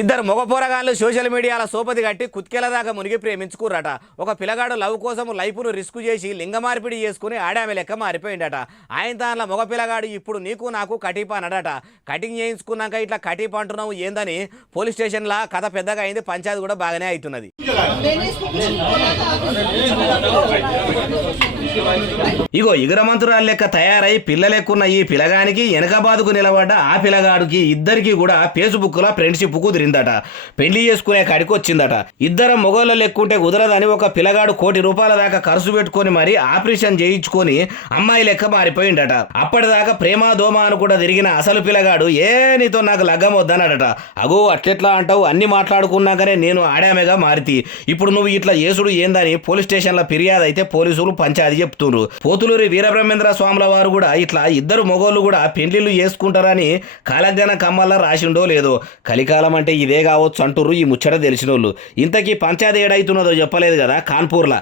ఇద్దరు మగ పోరగాళ్ళు సోషల్ మీడియాలో సోపతి కట్టి కుత్కెల దాకా మునిగి ప్రేమించుకుర్రట. ఒక పిల్లగాడు లవ్ కోసం లైఫ్ను రిస్క్ చేసి లింగ మార్పిడి చేసుకుని ఆడామె లెక్క మారిపోయిందట. ఆయన దానిలో మగ పిల్లగాడు ఇప్పుడు నీకు నాకు కటీప అన్నాడట. కటింగ్ చేయించుకున్నాక ఇట్లా కటీప అంటున్నావు ఏందని పోలీస్ స్టేషన్లో కథ పెద్దగా అయింది. పంచాయతీ కూడా బాగానే అవుతున్నది. ఇగో ఇగరమంతురాలు లెక్క తయారై పిల్లలెక్కున్న ఈ పిల్లగానికి వెనకబాదుకు నిలబడ్డ ఆ పిల్లగాడికి ఇద్దరికి కూడా ఫేస్బుక్ లో ఫ్రెండ్షిప్ కుదిరిందట. పెళ్లి చేసుకునే కాడికి వచ్చిందట. ఇద్దరు మొగోళ్ళ లెక్కుంటే కుదరదని ఒక పిల్లగాడు ₹1,00,00,000 దాకా ఖర్చు పెట్టుకొని మరి ఆపరేషన్ చేయించుకొని అమ్మాయి లెక్క మారిపోయిందట. అప్పటిదాకా ప్రేమ దోమ అని కూడా తిరిగిన అసలు పిల్లగాడు నీతో నాకు లగ్గం వద్దన్నాడట. అగో అట్లెట్లా అంటావు, అన్ని మాట్లాడుకున్నాకనే నేను ఆడామెగా మారితి, ఇప్పుడు నువ్వు ఇట్లా చేసుడు ఏందని పోలీస్ స్టేషన్లో ఫిర్యాదు అయితే పోలీసులు పంచాయతీ చెప్తున్నారు. పోతులూరి వీరబ్రహ్మేంద్ర స్వాముల వారు కూడా ఇట్లా ఇద్దరు మొగోళ్ళు కూడా పెళ్లిళ్ళు చేసుకుంటారని కాలజ్ఞాన కమ్మల్లా రాసిండో లేదో. కలికాలం అంటే ఇదే కావచ్చు అంటుర్రు ఈ ముచ్చట తెలిసినోళ్ళు. ఇంతకీ పంచాయతీ ఏడైతున్నదో చెప్పలేదు కదా కాన్పూర్లా.